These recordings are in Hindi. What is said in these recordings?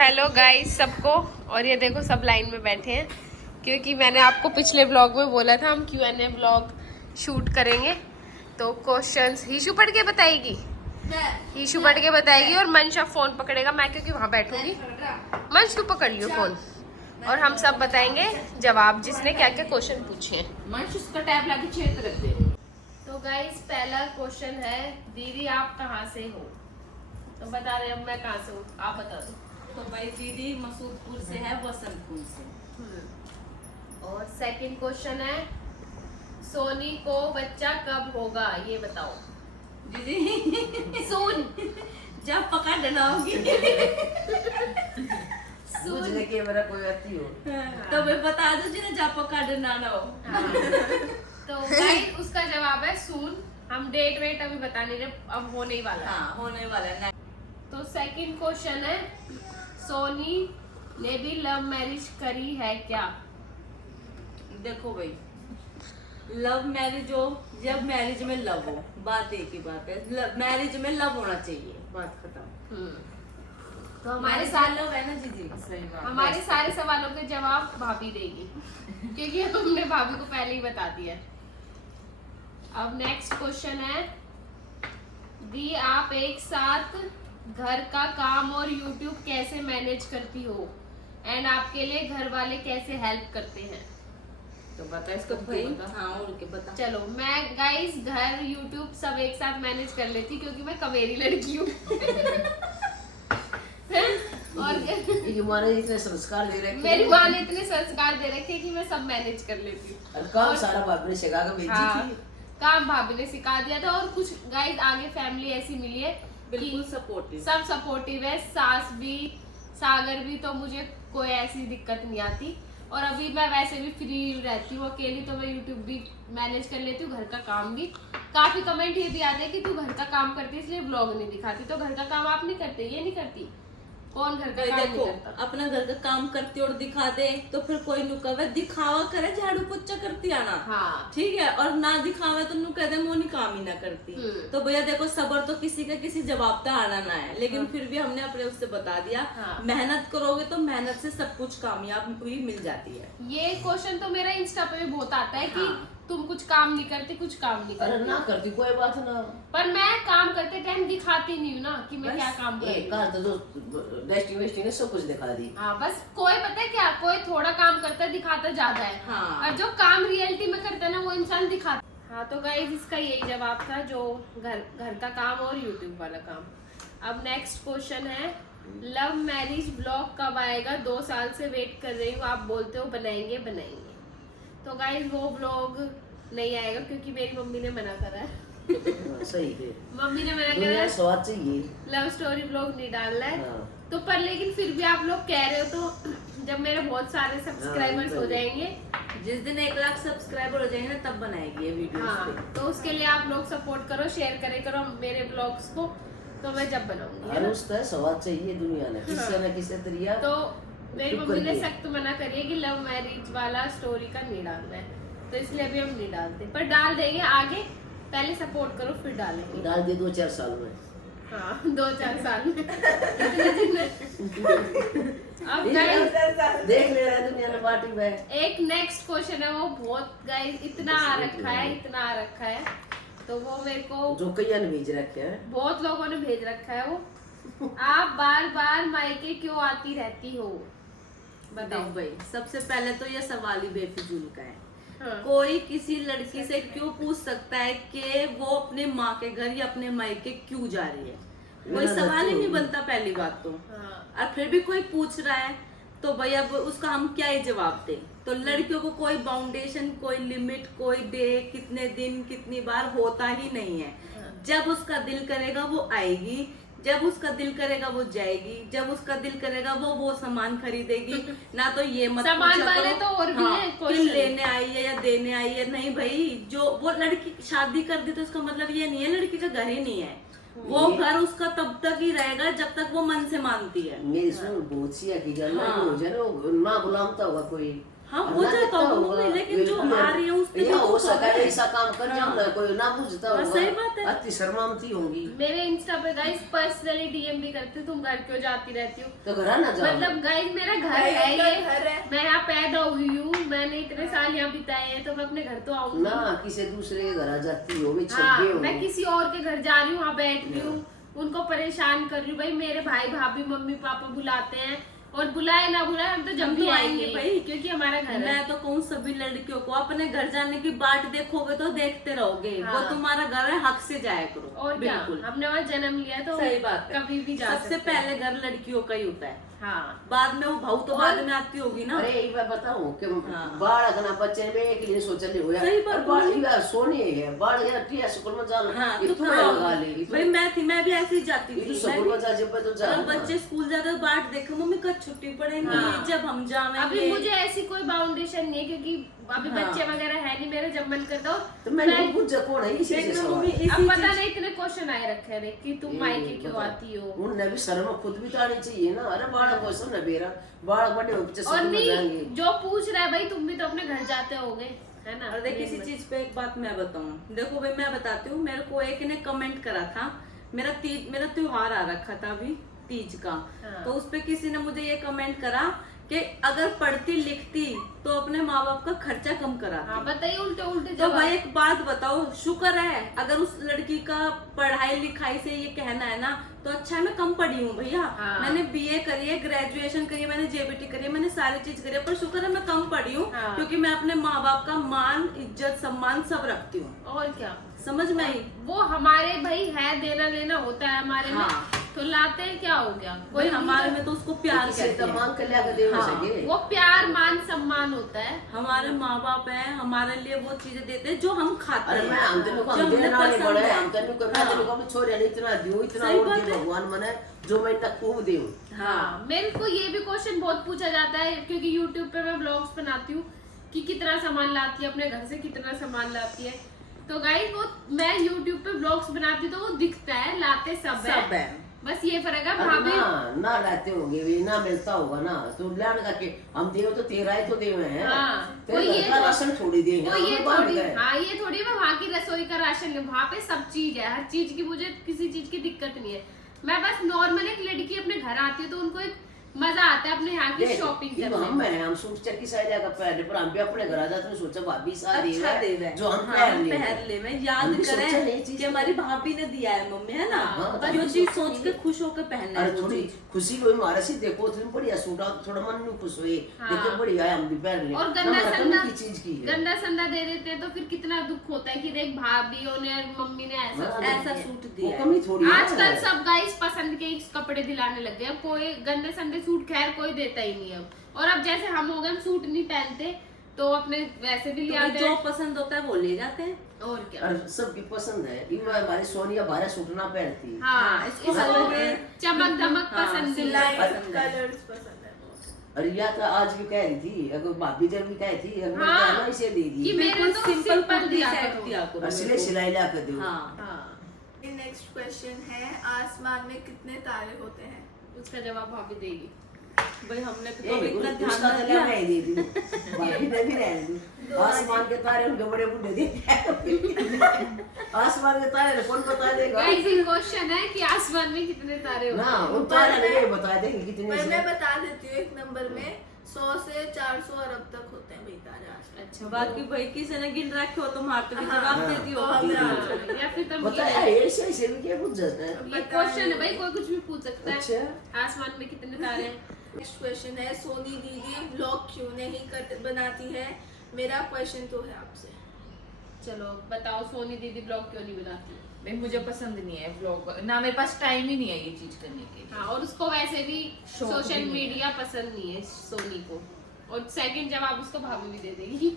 हेलो गाइस सबको। और ये देखो सब लाइन में बैठे हैं क्योंकि मैंने आपको पिछले ब्लॉग में बोला था हम Q&A ब्लॉग शूट करेंगे। तो क्वेश्चंस हीशु पढ़ के बताएगी, हीशु पढ़ के बताएगी और मंश अब फोन पकड़ेगा, मैं क्योंकि वहाँ बैठूंगी। मंश तू पकड़ लियो फोन और हम सब बताएंगे जवाब जिसने क्या क्या क्वेश्चन पूछे हैं। मंश उसका टैब लाके छेद रख दे। तो गाइस पहला क्वेश्चन है, दीदी आप कहाँ से हो? तो बता रहे अब मैं कहाँ से हूँ, आप बता दो। तो भाई दीदी मसूदपुर से है, वसंतपुर से। और सेकंड क्वेश्चन है, सोनी को बच्चा कब होगा ये बताओ। दीदी सुन जब पकड़ देना होगी सुन के मेरा कोई व्यक्ति हो तो मैं बता दो जी ना, जब पकड़ देना ना हो। तो भाई उसका जवाब है सून। हम डेट वेट अभी बता नहीं रहे, अब होने ही वाला है। हाँ होने वाला है। तो सेकंड क्वेश्चन है, सोनी ने भी लव मैरिज करी है क्या? देखो भाई, लव मैरिज हो जब मैरिज में लव हो, बात एक ही बात है। मैरिज में लव होना चाहिए, बात खत्म। तो हमारे साथ लव है ना दीदी, सही बात। हमारे सारे सवालों के जवाब भाभी देगी क्योंकि हमने भाभी को पहले ही बता दिया। अब नेक्स्ट क्वेश्चन है, दी आप एक साथ घर का काम और यूट्यूब कैसे मैनेज करती हो एंड आपके लिए घर वाले कैसे हेल्प करते हैं? तो बता इसको भाई। हाँ और के बता। चलो मैं गाइस घर यूट्यूब सब एक साथ मैनेज कर लेती क्योंकि मैं कवेरी लड़की हूँ और ये माँ ने इतने संस्कार दे रखे, मेरी माँ ने इतने संस्कार दे रखे कि मैं सब मैनेज कर लेती हूँ। काम सारा बाप ने सिखा के भेजी हाँ, थी। काम भाभी ने सिखा दिया था। और कुछ गाइस आगे फैमिली ऐसी मिली है बिल्कुल सपोर्टिव, सब सपोर्टिव है, सास भी सागर भी, तो मुझे कोई ऐसी दिक्कत नहीं आती। और अभी मैं वैसे भी फ्री रहती हूँ अकेली, तो मैं यूट्यूब भी मैनेज कर लेती हूँ, घर का काम भी। काफी कमेंट ये भी आते हैं कि तू घर का काम करती है इसलिए ब्लॉग नहीं दिखाती। तो घर का काम आप नहीं करते, ये नहीं करती, कौन घर का काम नहीं देखो करता? अपना घर का काम करती और दिखा दे तो फिर कोई नुकावे दिखावा करे, झाड़ू पोछा करती आना। हाँ ठीक है, और ना दिखावे तो नु कहते मोनी काम ही ना करती। तो भैया देखो, सबर तो किसी का किसी जवाब तो आना ना है, लेकिन फिर भी हमने अपने उससे बता दिया। हाँ। मेहनत करोगे तो मेहनत से सब कुछ कामयाब भी मिल जाती है। ये क्वेश्चन तो मेरा इंस्टा पे भी बहुत आता है कि हाँ। तुम कुछ काम नहीं करती, कुछ काम नहीं अरे करती। ना करती कोई बात ना, पर मैं काम करते टाइम दिखाती नहीं हूँ ना कि मैं क्या काम कर रही हूँ। कार तो डेस्टिंग वेस्टिंग ने सब कुछ दिखा दी। हाँ बस कोई पता है क्या, कोई थोड़ा काम करता है दिखाता ज्यादा है। हाँ। और जो काम रियलिटी में करता है ना वो इंसान दिखाता। हाँ तो गाइस इसका यही जवाब था, जो घर का काम और यूट्यूब वाला काम। अब नेक्स्ट क्वेश्चन है, लव मैरिज ब्लॉग कब आएगा? 2 साल से वेट कर रही हूँ, आप बोलते हो बनाएंगे बनाएंगे। तो गाइस वो ब्लॉग नहीं आएगा क्योंकि मेरी मम्मी ने मना करा है। सही है, मम्मी ने मना करा दुनिया है, स्वाद चाहिए। लव स्टोरी ब्लॉग नहीं डालना है। हाँ। तो पर लेकिन फिर भी आप लोग कह रहे हो, तो जब मेरे बहुत सारे सब्सक्राइबर्स हो जाएंगे, जिस दिन 1 लाख सब्सक्राइबर हो जाएंगे ना, तब बनाएगी ये वीडियो। हाँ तो उसके लिए आप लोग सपोर्ट करो, शेयर करे करो मेरे ब्लॉग्स को, तो मैं जब बनाऊंगी, है ना? उसका स्वाद चाहिए दुनिया ने, किसी न किसी तरीका। तो मेरी चुप मम्मी ने करिए। सख्त मना करी है कि लव मैरिज वाला स्टोरी का नहीं डालना है, तो इसलिए अभी हम नहीं डालते, पर डाल देंगे आगे। पहले सपोर्ट करो फिर डालेंगे। डाल दे 2-4 साल में। हाँ 2-4 साल में इतने दिन में। अब गाइस देख ले रहा है दुनिया ने पार्टी में। एक नेक्स्ट क्वेश्चन है, वो बहुत गाइस इतना आ रखा है, इतना आ रखा है, तो वो मेरे को जो कईया ने भेज रखे हैं, बहुत लोगों ने भेज रखा है। वो आप बार बार मायके क्यों आती रहती हो? बताओ भाई, सबसे पहले तो ये सवाल ही बेफिजूल का है। हाँ। कोई किसी लड़की से क्यों पूछ सकता है कि वो अपने माँ के घर या अपने मायके क्यों जा रही है? कोई सवाल ही नहीं बनता, पहली बात तो। हाँ। और फिर भी कोई पूछ रहा है तो भाई अब उसका हम क्या ही जवाब दें? तो लड़कियों को कोई बाउंडेशन, कोई लिमिट, कोई डे, कितने दिन, कितनी बार होता ही नहीं है। जब उसका दिल करेगा वो आएगी, जब उसका दिल करेगा वो जाएगी, जब उसका दिल करेगा वो सामान खरीदेगी। ना तो ये मत सामान पूछा वाले करो, तो और भी हैं, कि क्वेश्चन। लेने आई है या देने आई है। नहीं भाई, जो वो लड़की शादी कर दी तो उसका मतलब ये नहीं है लड़की का घर ही नहीं है। वो घर उसका तब तक ही रहेगा जब तक वो मन से मानती है। मेरी सुन बहुत सी है कि जाना हो जाए ना, ना गुलाम तो होगा कोई। हाँ हो जाता होगा मम्मी, लेकिन जो आ रही है उस पे हो तो सका है। ऐसा काम कर जाओ ना, कोई ना बुझता हाँ, होगा, सही बात है। अति शर्मामती होंगी। मेरे इंस्टा पे गाइस पर्सनली डीएम भी करते हो, तुम घर क्यों जाती रहती हो। तो घर ना जाओ। मतलब गाइस मेरा घर है ये, मैं यहाँ पैदा हुई हूँ, मैंने इतने साल यहाँ बिताए हैं, तो मैं अपने घर तो आऊंगी ना किसी दूसरे के घर आ जाती हो, भी हाँ, छब्बे हो। मैं किसी और के घर जा रही हूँ, वहाँ बैठ रही हूँ, उनको परेशान कर रही हूँ। भाई मेरे भाई भाभी मम्मी पापा बुलाते हैं, और बुलाए ना बुलाए हम तो जब भी आएंगे भाई, क्योंकि हमारा घर है। मैं तो कहूँ सभी लड़कियों को अपने घर जाने की बाट देखोगे तो देखते रहोगे। हाँ। वो तुम्हारा घर है, हक से जाया करो। और क्या, बिल्कुल हमने वहाँ जन्म लिया तो सही बात है। कभी भी जा सबसे सकते हैं। पहले घर लड़कियों का ही होता है, हाँ बाद में वो भाव तो बाद में आती होगी ना। अरे एक बार बताऊं कि हाँ। बाढ़ ना बच्चे में एक लिए सोचले हो सही बात बाढ़ ये सोनी है, बाढ़ गया टिया स्कूल में जाना हाँ, ये तो तो हाँ, लगा ले भाई मैं भी ऐसे ही जाती ये थी। तो स्कूल में जा जब तो जा जब बच्चे स्कूल जाते तो बाट देखो मम्मी कब छुट्टी पड़ेगी, हाँ। जब हम जाएंगे। अभी मुझे ऐसी कोई बाउंडेशन नहीं है, क्योंकि अभी हाँ। बच्चे वगैरह है नहीं मेरे, जब मन करता हो तो मैं पूछ कौन है इसी से देखना सवाल। मम्मी, इसी अब पता चीज- नहीं इतने क्वेश्चन आए रखे हैं कि तुम मायके क्यों आती हो। उनने भी शर्म खुद भी तो आनी चाहिए ना। अरे बाढ़ को सब न बेरा बाढ़ बड़े बच्चे और स्कूल में जाएंगे। नहीं, जो पूछ रहा है भाई तुम भी तो अपने घर जाते होगे, है ना। और देखिए इसी चीज पे एक बात मैं बताऊं, देखो भाई मैं बताती हूँ। मेरे को एक ने कमेंट करा था, मेरा त्योहार आ रखा था अभी तीज का। हाँ। तो उस पे किसी ने मुझे ये कमेंट करा कि अगर पढ़ती लिखती तो अपने माँ बाप का खर्चा कम कराती। हाँ बताइए, उल्टे उल्टे तो भाई एक बात बताओ, शुक्र है अगर उस लड़की का पढ़ाई लिखाई से ये कहना है ना, तो अच्छा है मैं कम पढ़ी हूँ भैया। हाँ। मैंने बीए करी है, ग्रेजुएशन करी है, मैंने जेबीटी करी है, मैंने सारी चीज करी है, पर शुक्र है मैं कम पढ़ी हूँ। हाँ। क्योंकि मैं अपने माँ बाप का मान इज्जत सम्मान सब रखती हूँ। और क्या, समझ में आई? वो हमारे भाई है, देना लेना होता है हमारे हाँ। में, तो लाते हैं, क्या हो गया। कोई हमारे में तो उसको प्यार किसी कहते तो हैं। मांग कर लिया कर देना हाँ। सके। वो प्यार मान सम्मान होता है। हमारे माँ बाप हैं, हमारे लिए वो चीजें देते हैं जो हम खाते अरे हैं, मैं हम तेरे को जो हम हमें देना नहीं पसंद बड़ा है, है। हम तेरे को मैं तेरे को अपने छोरे ने इतना दियो इतना सही और बात दियो है। भगवान मने जो मैं इतना खूब दियो। हाँ मेरे को ये भी क्वेश्चन बहुत पूछा जाता है, क्योंकि YouTube पे मैं ब्लॉग्स बनाती हूँ कि कितना सामान लाती है अपने घर से, कितना सामान लाती है। तो गाइस वो मैं YouTube पे ब्लॉग्स बनाती हूँ तो वो दिखता है, लाते सब है। बस ये फर्क है। अरे भाभी ना लाते होंगे वे, ना मिलता होगा ना, तो लान करके हम देव तो तेरा ही तो देव है। हाँ, तेरे कोई घर ये का राशन थोड़ी दे वो ये थोड़ी, हाँ ये थोड़ी मैं वहाँ की रसोई का राशन लूँ, वहाँ पे सब चीज है, हर चीज की, मुझे किसी चीज की दिक्कत नहीं है। मैं बस नॉर्मल एक लड़की अपने घर आती है तो उनको एक मजा आता है अपने यहाँ की शॉपिंग करने हम में। हैं, हम सूट चक्की साइड का पहले पर हम भी अपने घर आ जाते हैं, सोचा भाभी सा अच्छा दे रहा है जो हम हाँ, पहन ले में याद हम भी सोचे ये करें चीज कि हमारी भाभी ने दिया है मम्मी, है ना। हाँ, बस जो चीज सोच के खुश होकर पहनना है अरे वो थोड़ी चीज। खुशी कोई मारे सी देखो तुम बढ़िया सूट आओ थोड़ा मन में खुश हुए हाँ। देखो बढ़िया है हम भी पहन ले और गंदा हम संदा की चीज की है। गंदा संदा दे देते हैं तो फिर कितना दुख होता है कि देख भाभीयों ने और मम्मी ने ऐसा हाँ, ऐसा सूट वो दिया है। कमी थोड़ी है। आजकल सब गाइस पसंद के कपड़े दिलाने लग गए। अब कोई गंदे संदे सूट खैर कोई देता ही नहीं अब। और अब जैसे हम हो गए, हम सूट नहीं पहनते तो अपने वैसे भी ले तो आते जो हैं। पसंद होता है वो ले जाते हैं। और क्या, और सबकी पसंद है। इवन हमारी सोनिया बारह सूट ना पहनती है। हाँ इसको इसको हल्के चमक धमक हाँ, पसंद नहीं सिलाई है। पसंद है। कलर्स पसंद है बहुत। और या तो आज भी कह रही थी, अगर भाभी जब भी कह थी अगर हाँ, कहना इसे दे दी कि मेरे बिल्कुल तो सिंपल सिंपल कुर्ती दिया सेट करो। दिया करो और मेरे को। सिलाई ला कर दो। हाँ हाँ, नेक्स्ट क्वेश्चन है, आसमान में कितने तारे होते हैं? उसका जवाब भाभी देगी। भाई हमने तो ए, इतना ध्यान उसका नहीं तो दिया। मैं ही दे दी भाभी ने भी रहने दी। आसमान के तारे उनके बड़े बूढ़े दे आसमान के तारे कौन बता देगा गाइस ये क्वेश्चन है कि आसमान में कितने तारे होते ना हैं। उन तारे ने ये बता देंगे कितने पर से। मैं बता देती हूँ, एक नंबर में 100 से 400 अरब तक होते हैं भाई तारे आसमान। अच्छा बाकी भाई किसी ने गिन रखे हो तो मारते भी हाँ, जवाब दे हाँ, दियो। तो हम हाँ, या फिर तुम बता यार ऐसे ऐसे भी क्या पूछ जाता है। ये क्वेश्चन है भाई, कोई कुछ भी पूछ सकता है। अच्छा आसमान में कितने तारे हैं? नेक्स्ट क्वेश्चन है, सोनी दीदी ब्लॉग क्यों नहीं बनाती है? मेरा क्वेश्चन तो है आपसे। चलो बताओ, सोनी दीदी ब्लॉग क्यों नहीं बनाती? भाई मुझे पसंद नहीं है ब्लॉग, ना मेरे पास टाइम ही नहीं है ये चीज करने के लिए। हाँ, और उसको वैसे भी शौक सोशल भी नहीं मीडिया पसंद नहीं है सोनी को। और सेकंड जवाब उसको भाभी भी दे देगी।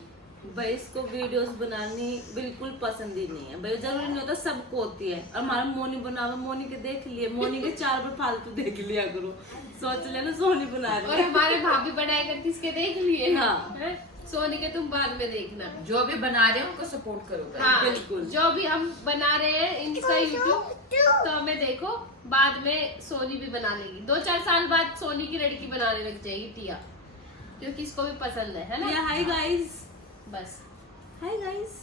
भाई इसको वीडियोस बनानी बिल्कुल पसंद ही नहीं है। भाई जरूरी नहीं होता सबको होती है। और हमारा मोनी बनावे, मोनी के देख लिए, मोनी के 4 बार फालतू देख लिया करो, सोच लेना सोनी बना रही और है। हमारे भाभी बनाए करके इसके देख लिए। हाँ। हैं? सोनी के तुम बाद में देखना। जो भी बना रहे हैं उनको सपोर्ट करो भाई। हाँ, बिल्कुल। जो भी हम बना रहे हैं इंस्टा यूट्यूब, तो हमें देखो, बाद में सोनी भी बना लेगी। 2-4 साल बाद सोनी की लड़की बनाने लग जाएगी टिया। क्योंकि इसको भी पसंद है ना? हाय गाइस, बस हाय गाइस।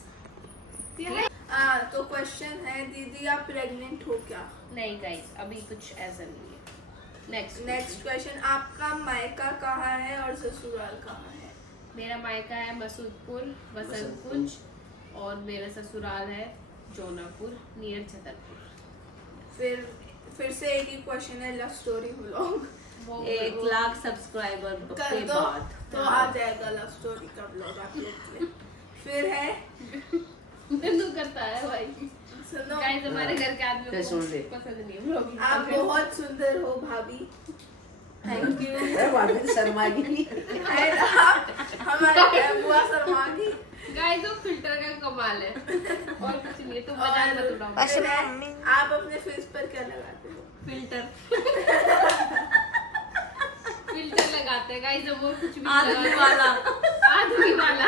तो क्वेश्चन है दीदी आप प्रेग्नेंट हो क्या? नहीं गाइस, अभी कुछ ऐसा नहीं है। नेक्स्ट क्वेश्चन, आपका मायका कहाँ है और ससुराल कहाँ है? मेरा मायका है मसूदपुर बसंत कुंज और मेरा ससुराल है जौनापुर नियर छतरपुर। फिर से एक ही क्वेश्चन है, love story vlog 1 lakh subscriber कर के दो बाद तो आ जाएगा लव स्टोरी का व्लॉग आप लोग के लिए। फिर है नंदू करता है भाई। सुनो, गाइस हमारे घर के आदमी फिर सुन ले। को पसंद नहीं है व्लॉगिंग। आप बहुत सुंदर हो भाभी। Thank you. अरे भाभी तो शर्मा गई। हमारे बुआ शर्मा की। गाइस वो फिल्टर का कमाल है और कुछ नहीं है। तुम मजाक मत उड़ाओ। फिर है, आप अपने फेस पर क्या लगाते हो? फिल्टर फिल्टर लगाते हैं गाइस, वो कुछ भी आदमी लगाते वाला। हैं। आदमी वाला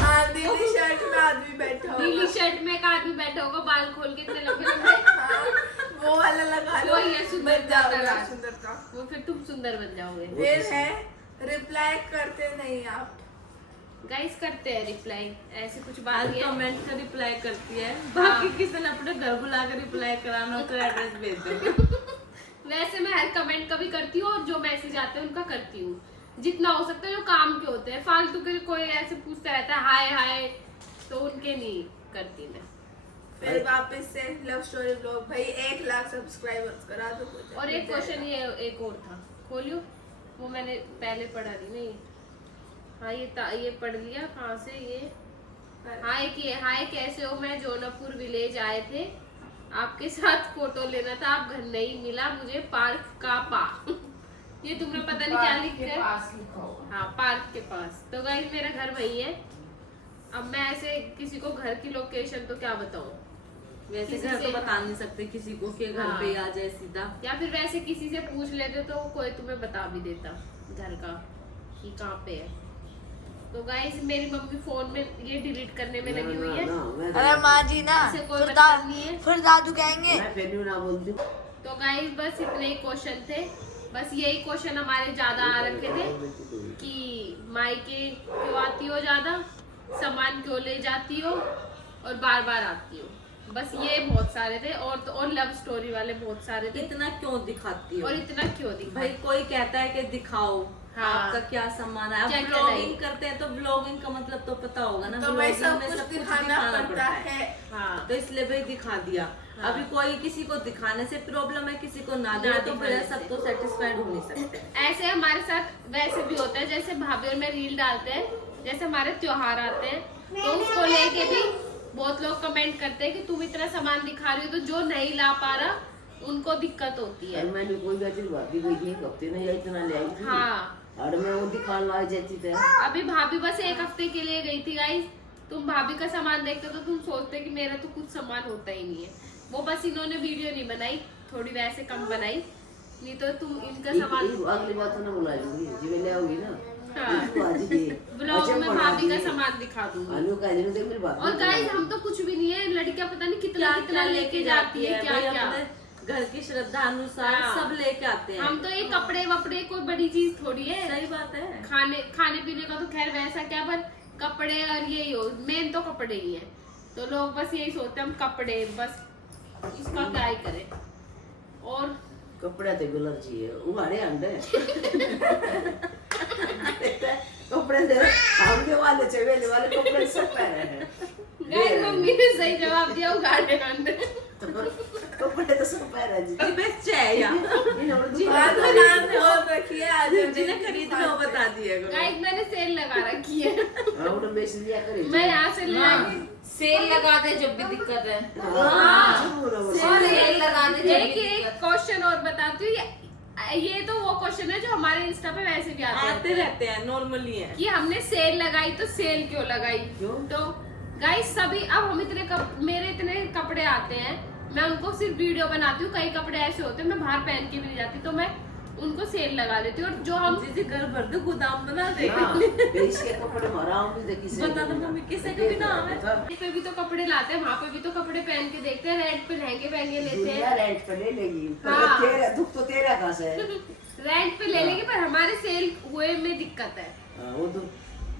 हाँ, नीली शर्ट में आदमी बैठा नीली होगा। शर्ट में एक आदमी बैठा होगा बाल खोल के इतने लंबे लंबे। हाँ, वो वाला लगा लो। वो ये सुंदर बन जाओगे जाता आप है। सुंदरता। वो फिर तुम सुंदर बन जाओगे। फिर है रिप्लाई करते नहीं आप। गाइस करते हैं रिप्लाई, ऐसी कुछ बात आज नहीं है। कमेंट का रिप्लाई करती है, बाकी किसी ने अपने घर बुला कर रिप्लाई कराना तो एड्रेस भेज देंगे। वैसे मैं हर कमेंट का भी करती हूँ और जो मैसेज आते हैं उनका करती हूँ जितना हो सकता है। जो काम के होते हैं फालतू के कोई ऐसे पूछता रहता है हाय हाय, तो उनके नहीं करती मैं। फिर वापस से लव स्टोरी ब्लॉग भाई 1 लाख सब्सक्राइबर्स करा दो कुछ। और एक क्वेश्चन ये एक और था, खोलियो वो मैंने पहले पढ़ा नहीं नहीं। हाँ ये पढ़ लिया कहाँ से ये। हाय कैसे हो, मैं जौनापुर विलेज आए थे आपके साथ फोटो लेना था, आप घर नहीं मिला मुझे पार्क का पा। ये तुमने पता नहीं क्या लिख कर। हाँ पार्क के पास। तो गाइस मेरा घर वही है। अब मैं ऐसे किसी को घर की लोकेशन तो क्या बताऊं, वैसे किसी घर तो से- बता नहीं सकते किसी को कि घर हाँ। पे आ जाए सीधा। या फिर वैसे किसी से पूछ लेते तो कोई तुम्हें बता भी देता घर का कि कहाँ पे है। तो गाइस मेरी मम्मी फोन में ये डिलीट करने में लगी हुई है। अरे माँ जी ना इसे कोई फिर मतलब नहीं है। फिर दादू कहेंगे। मैं फिर भी ना बोलती हूँ। तो गाइस बस इतने ही क्वेश्चन थे। बस यही क्वेश्चन हमारे ज्यादा आ रखे थे कि मायके क्यों आती हो ज्यादा, सामान क्यों ले जाती हो और बार बार आती हो। बस ये बहुत सारे थे और लव स्टोरी वाले बहुत सारे थे। इतना क्यों दिखाती हो? और इतना क्यों दिखा भाई कोई कहता है कि दिखाओ हाँ। आपका क्या सामान है। क्या आप क्या ब्लॉगिंग नहीं। करते हैं तो ब्लॉगिंग का मतलब तो पता होगा ना। तो भाई vlogging सब में कुछ सब कुछ दिखाना पड़ता है। हाँ तो इसलिए भाई दिखा दिया। हाँ। अभी कोई किसी को दिखाने से प्रॉब्लम है, किसी को ना दे तो दिखाने फिर से। सब तो सेटिस्फाइड हो नहीं सकते। ऐसे हमारे साथ वैसे भी होता है, जैसे भाभी और मैं रील डालते हैं, जैसे हमारे त्योहार आते हैं तो उसको लेके भी बहुत लोग कमेंट करते हैं कि तुम इतना सामान दिखा रही हो, तो जो नहीं ला पा रहा उनको दिक्कत होती है। और मैंने कोई बात नहीं भाभी कोई एक हफ्ते में इतना ले आई थी। हाँ और मैं वो दिखा ला जाती थी। अभी भाभी बस 1 हफ्ते के लिए गई थी गाइस। तुम भाभी का सामान देखते तो तुम सोचते कि मेरा तो कुछ सामान होता ही नहीं है। वो बस इन्होंने वीडियो नहीं बनाई, थोड़ी वैसे कम बनाई, नहीं तो तुम इनका सामान अगली बात तो ना बुला लूंगी जी ले आओगी ना। हाँ। इसको आज ये ब्लॉग अच्छा में बना भाभी का दिए। सामान दिखा दूंगी। आलू का दिन देख मेरी बात और गाइस हम तो कुछ भी नहीं है, लड़कियां पता नहीं कितना कितना लेके जाती है, क्या भाई क्या। अपने घर की श्रद्धा अनुसार हाँ। सब लेके आते हैं। हम तो ये कपड़े वपड़े कोई बड़ी चीज थोड़ी है। सही बात है। खाने पीने का तो खैर वैसा क्या, पर कपड़े और यही हो, मेन तो कपड़े ही है। तो लोग बस यही सोचते हैं हम कपड़े, बस इसका क्या ही करें। और कपड़ा तो एलर्जी है उगाड़े अंडे कपड़े दे हमके वाले चवेले वाले कपड़े सब पहने हैं। गाइस मम्मी ने सही जवाब दिया, उगाड़े अंडे। कपड़े तो सब पहने जी। अब बेच है या दुकान का नाम बोल रखिए आज जिन्हें खरीदना हो बता दिएगा। गाइस मैंने सेल लगा रखी है, हम लोग बेच लिया करें। मैं यहाँ से ले आई। सेल लगा दे जब भी दिक्कत है। और सेल लगा दे जब भी एक दिक्कत। क्वेश्चन और बताती हूँ, ये तो वो क्वेश्चन है जो हमारे इंस्टा पे वैसे भी आते रहते हैं, नॉर्मली है। कि हमने सेल लगाई तो सेल क्यों लगाई। क्यों? तो गाइस सभी अब हम मेरे इतने कपड़े आते हैं, मैं उनको सिर्फ वीडियो बनाती हूँ। कई कपड़े ऐसे होते हैं मैं बाहर पहन के भी नहीं जाती, तो मैं उनको सेल लगा देती हूँ। और जो हम जी घर भर दो गोदाम बना दे। बेच के कपड़े भरा हूँ भी किसी बता दो मम्मी किसे को भी ना आवे। यहाँ पे भी तो कपड़े लाते हैं, वहाँ पे भी तो कपड़े पहन के देखते हैं, रेंट पे लहंगे वहंगे लेते दुनिया हैं। रेंट पे ले लेगी। हाँ। तेरा दुख तो तेरा का है। रेंट पे ले लेंगे, पर हमारे सेल हुए में दिक्कत है। वो तो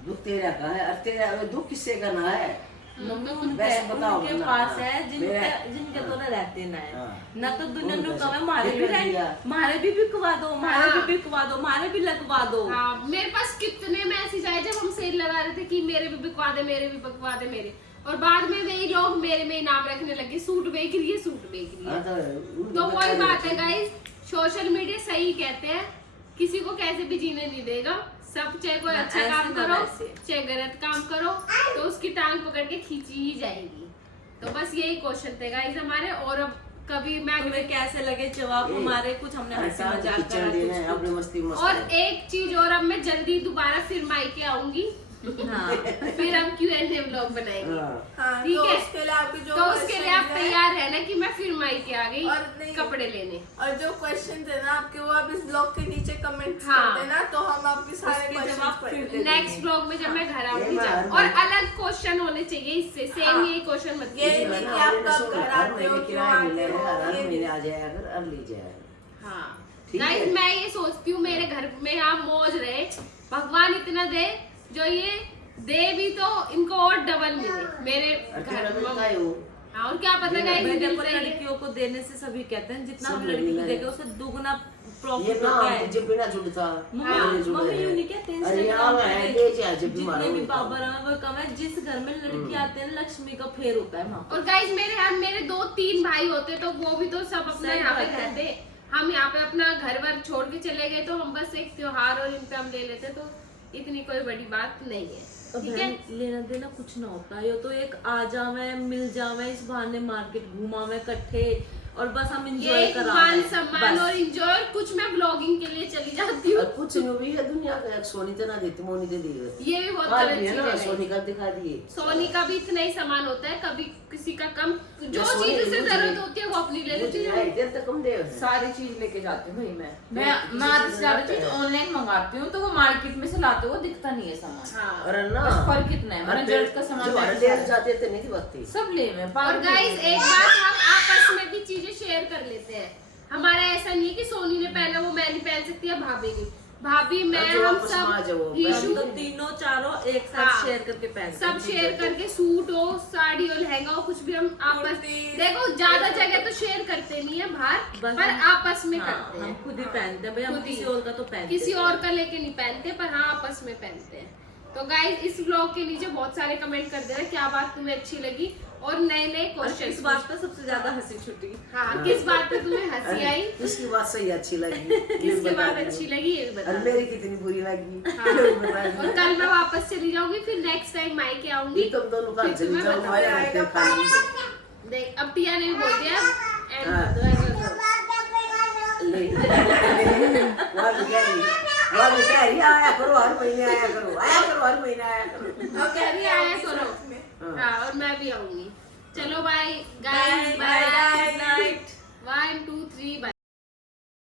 दुख तेरा का है, और तेरा दुख किससे का ना है। मम्मी वैसे बताओ उनके ना। पास है मेरा- जिनके तो ना रहते ना है हाँ। ना, तो दुनिया उनको नु कमे कैसे- मारे भी बिगड़ दिया। मारे भी बिकवा दो, मारे हाँ। भी बिकवा दो, मारे भी लगवा दो। हाँ, मेरे पास कितने मैसेज आए जब हम सेल लगा रहे थे कि मेरे भी बिकवा दे, मेरे भी बिकवा दे मेरे, और बाद में वही लोग मेरे में इनाम रखने लगे, सूट बेच रही है, सूट बेच रही हाँ, है। उनको तो वही बता बात है देते हैं। गाइस, सोशल मीडिया सही कहते हैं, किसी को कैसे भी जीने नहीं देगा। सब चाहे कोई ना अच्छा ऐसे काम ना करो वैसे। चाहे गलत काम करो, तो उसकी टांग पकड़ के खींची ही जाएगी। तो बस यही क्वेश्चन थे गाइस हमारे। और अब कभी मैं तुम्हें कैसे लगे जवाब हमारे? कुछ हमने हंसी मजाक करा, किचन देना है, कुछ अपनी मस्ती मस्त और करो। एक चीज और, अब मैं जल्दी दोबारा फिर मायके आऊंगी, हाँ। फिर हम Q&A व्लॉग बनाएंगे। हाँ। हाँ, ठीक तो है। उसके लिए आपके जो तो उसके लिए आप questions हैं, तैयार रहना कि मैं फिर मायके आ गई और नहीं- कपड़े लेने। और जो क्वेश्चन थे ना आपके, वो आप इस ब्लॉग के नीचे कमेंट हाँ। कर देना, तो हम आपके सारे उसके क्वेश्चन जवाब फिर पढ़ेंगे। दे नेक्स्ट ब्लॉग में जब मैं घर आऊंगी ये जब, मैं- और अलग क्वेश्चन होने चाहिए इससे, सेम हाँ। यही क्वेश्चन मत ये कीजिए। नहीं ना, कि आप हमने कब सोचा, घर हर आते हो, महीने क्यों किराया आते मिले, हो, हर ये महीने आ जाया अगर अब ले जाया। हाँ ठीक गाइस, है। मैं ये सोचती हूँ मेरे घर में यहाँ मौज रहे, भगवान इतना दे, जो ये दे भी तो इनको और डबल मिले मेरे और घर तेरा मिलता है में। वो। हाँ, और क्या पता गाइस, देखो मिलता ही है। लड़कियों को देने से सभी कहते हैं जितना सब हम लड़की को लड़की देंगे उससे दुगना ये प्रॉफिट ना होता है। जब बिना जुड़ता मम्मी यूं नहीं कहते इंस्टाग्राम है, ले जा जब भी जितने मारो भी नहीं बाबर हैं वो कम है, जिस घर में लड़की आते हैं लक्ष्मी का फेर होता है वहाँ पर। और गाइस मेरे 2-3 भाई होते तो वो भी तो सब अपना सही यहाँ पे बात है। रहते, हम यहाँ पे अपना घर वर छोड़ के चले गए, तो हम बस एक त्योहार और इन पे हम ले लेते, तो इतनी कोई बड़ी बात नहीं है। तो ठीक है, बहन लेना देना कुछ ना होता है, ये तो एक आ जावे मिल जावे, इस बहाने मार्केट घुमावे इकट्ठे, और बस हम ये इंजॉय एक करा मान सम्मान और इंजॉय, और कुछ मैं ब्लॉगिंग के लिए चली जाती हूँ, और कुछ नहीं भी है दुनिया का, एक सोनी तो ना देती, मोनी तो दी है। ये भी बहुत काल गलत भी है चीज ना, है। सोनी का दिखा दिए। सोनी का भी इतना ही सामान होता है, कभी किसी का कम, जो सोनी चीज उसे मुझे- जरूरत होती है वो अपनी ले लेती है। मुझे देर तक कम दे। सारी चीज लेके जाती हूँ भाई मैं किसी आधी चीज से ज्यादा में चीज जाता है। ऑनलाइन मंगाती हूँ, तो वो मार्केट में से लाते हुए दिखता नहीं है सामान। हाँ। और ना बस फर्क इतना है, मैंने जरूरत का सामान जो लेके हर देर जाती जाते थे नहीं थी बत्ती। सब ले मैं और गाइस एक बात, हम आपस में भी चीजें शेयर कर लेते हैं, हमारा ऐसा नहीं है कि सोनी ने पहना वो मैं नहीं पहन सकती या भाभी नहीं, भाभी मैं जो हम आपस में आ जाओ, सब हम ईशू तो तीनों चारों एक साथ हाँ। शेयर करके पहनते सब हैं। शेयर करके, सूट हो, साड़ी हो, लहंगा हो, कुछ भी हम आपस, कुर्ती, देखो ज्यादा जगह तो शेयर करते नहीं है बाहर, बस पर हम- आपस में हाँ, करते हम हैं। खुद ही पहनते हैं भाई, हम खुद ही। किसी और का तो पहनते किसी नहीं। और का लेके नहीं पहनते, पर हाँ आपस में पहनते हैं। तो गाइस इस ब्लॉग के नीचे बहुत सारे कमेंट कर देना क्या बात तुम्हें अच्छी लगी, और नए नए और इस क्वेश्चन। बात पर सबसे ज्यादा हंसी छुट्टी। हाँ, किस बात पे तुम्हें हंसी आई, किसकी बात सही अच्छी लगी, ये किसकी बता बात दो। अच्छी लगी, ये भी और बता। मेरी कितनी बुरी लगी, हाँ। ये भी बता दो। और कल मैं वापस चली जाऊंगी, फिर नेक्स्ट टाइम मायके आऊंगी। ये तुम दोनों का फिर चली तुम्हें जाओ, बताया हमारे जाएगा। हाथ पे खाली। देख अब टिया ने भी बोल दिया एंड हाँ। कर दो। ले वहाँ भी कह रही आया करो हर महीने, आया करो हर महीने, आया करो। और कह रही आया करो। में। हाँ, और मैं भी आऊंगी। चलो बाय बाय गाइस, बाय